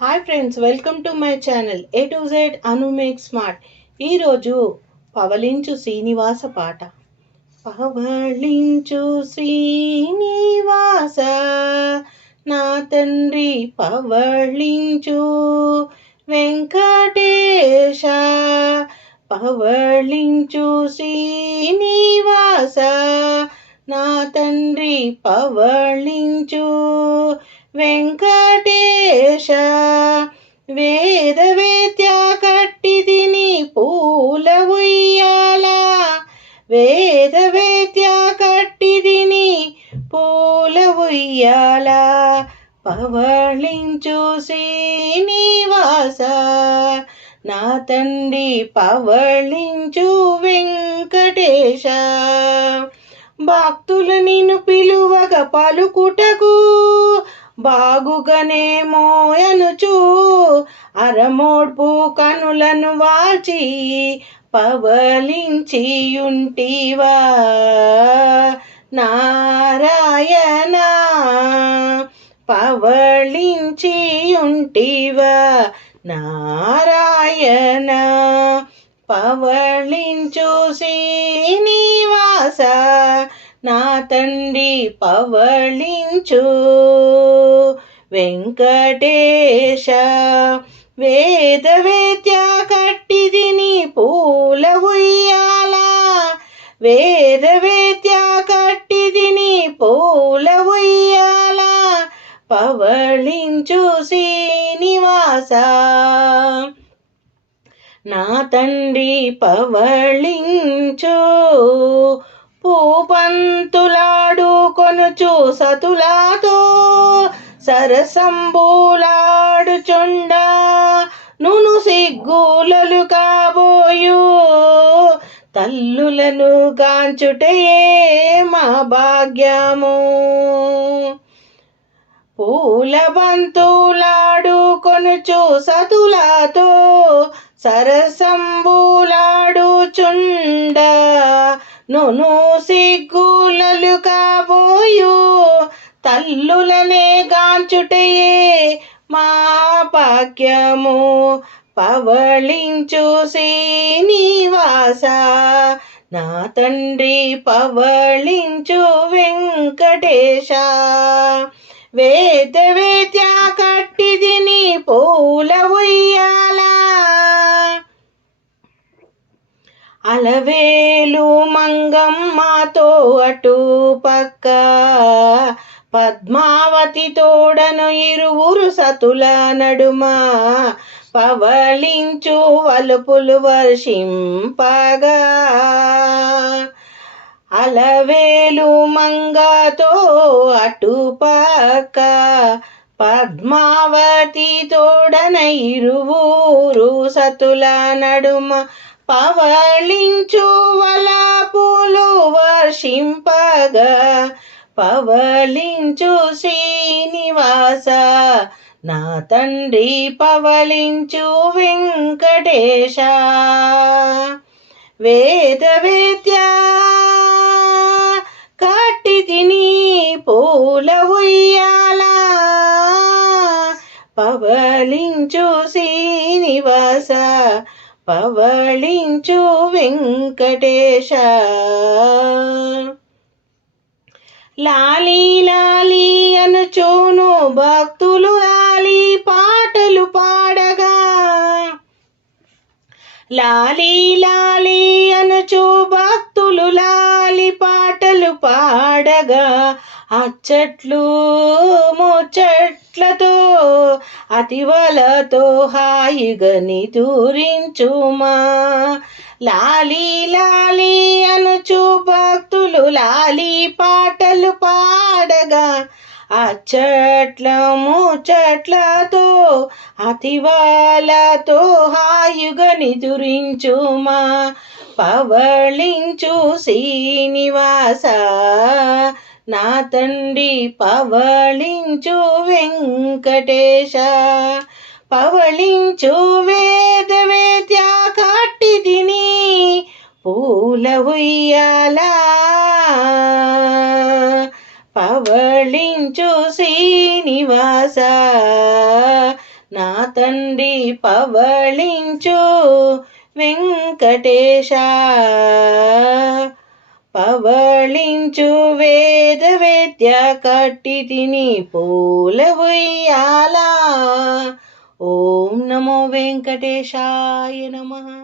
Hi friends welcome to my channel. A to Z Anu make smart. ఈరోజు పవలించు శ్రీనివాస పాట. పవళించు శ్రీనివాస నా తండ్రి పవళించు వెంకటేశ పవళించు శ్రీనివాస నా తండ్రి పవళించు వెంకటేశ వేద వేద్య కట్టిదిని పూల ఉయ్యాల వేద వేద్య కట్టిదిని పూల ఉయ్యాల పవళించు శ్రీనివాస నా తండ్రి పవళించు వెంకటేశ. భక్తులు నిన్ను పిలువగ పలుకుటకు బాగుగానే మోయనుచు అరమోడ్పు కనులను వాల్చి పవలించియుంటివా? నారాయణ పవళించియుంటివా నారాయణ పవళించు శ్రీనివాస నా తండ్రి పవళించు. వెంకటేశ వేద వేద్య కట్టిదిని పూల ఉయ్యాల. వేద వేద్య కట్టిదిని పూల ఉయ్యాల. పవళించు శ్రీనివాస. నా తండ్రి పవళించు. పూపంతులాడు కొనుచు సతులాతో సరసంబూలాడుచుండ. నును సిగ్గులలు కాబోయు తల్లులను గాంచుటయే మా భాగ్యము. పూల బంతులాడు కొనుచు సతులతో సరసంబులాడుచుండ. నును సిగ్గులలు కాబోయు తల్లులనే గాంచుటయే మా భాగ్యము పవళించు శ్రీనివాస నా తండ్రి పవళించు వెంకటేశ. వేద వేద్య కట్టిదిని పూల ఉయ్యాల అలవేలు మంగమ్మతో అటు పక్క పద్మావతి తోడను ఇరువురు సతుల నడుమ పవళించు వలుపులు వర్షింపగా. అలవేలు మంగతో అటు పక్క పద్మావతి తోడన ఇరువురు సతుల నడుమ పవళించు వలపులు వర్షింపగా పవళించు శ్రీనివాస నా తండ్రి పవళించు వెంకటేశ. వేదవేద్య కట్టి తిని పూల ఉయ్యాల పవళించు శ్రీనివాస పవళించు వెంకటేశ. లాలీ లాలీ అనుచోను భక్తులు లాలి పాటలు పాడగా. లాలీ లాలీ అనుచు భక్తులు లాలి పాటలు పాడగా. అచ్చట్లు ముచ్చట్లతో అతివలతో హాయిగని దూరించుమా లాలి లాలి అనుచు భక్తులు లాలి పాటలు పాడగా అచ్చట్ల ముచ్చట్లతో అతివాలతో హాయుగని దురించుమా పవళించు శ్రీనివాస నా తండ్రి పవళించు వెంకటేశ పవళించు వేద వేద్య కట్టిదిని పూల ఉయ్యాల. పవళించు శ్రీనివాస నా తండ్రి పవళించు వెంకటేశ పవళించు వేద వేద్య కట్టి తిని పూల ఓం నమో వెంకటేశాయ నమః.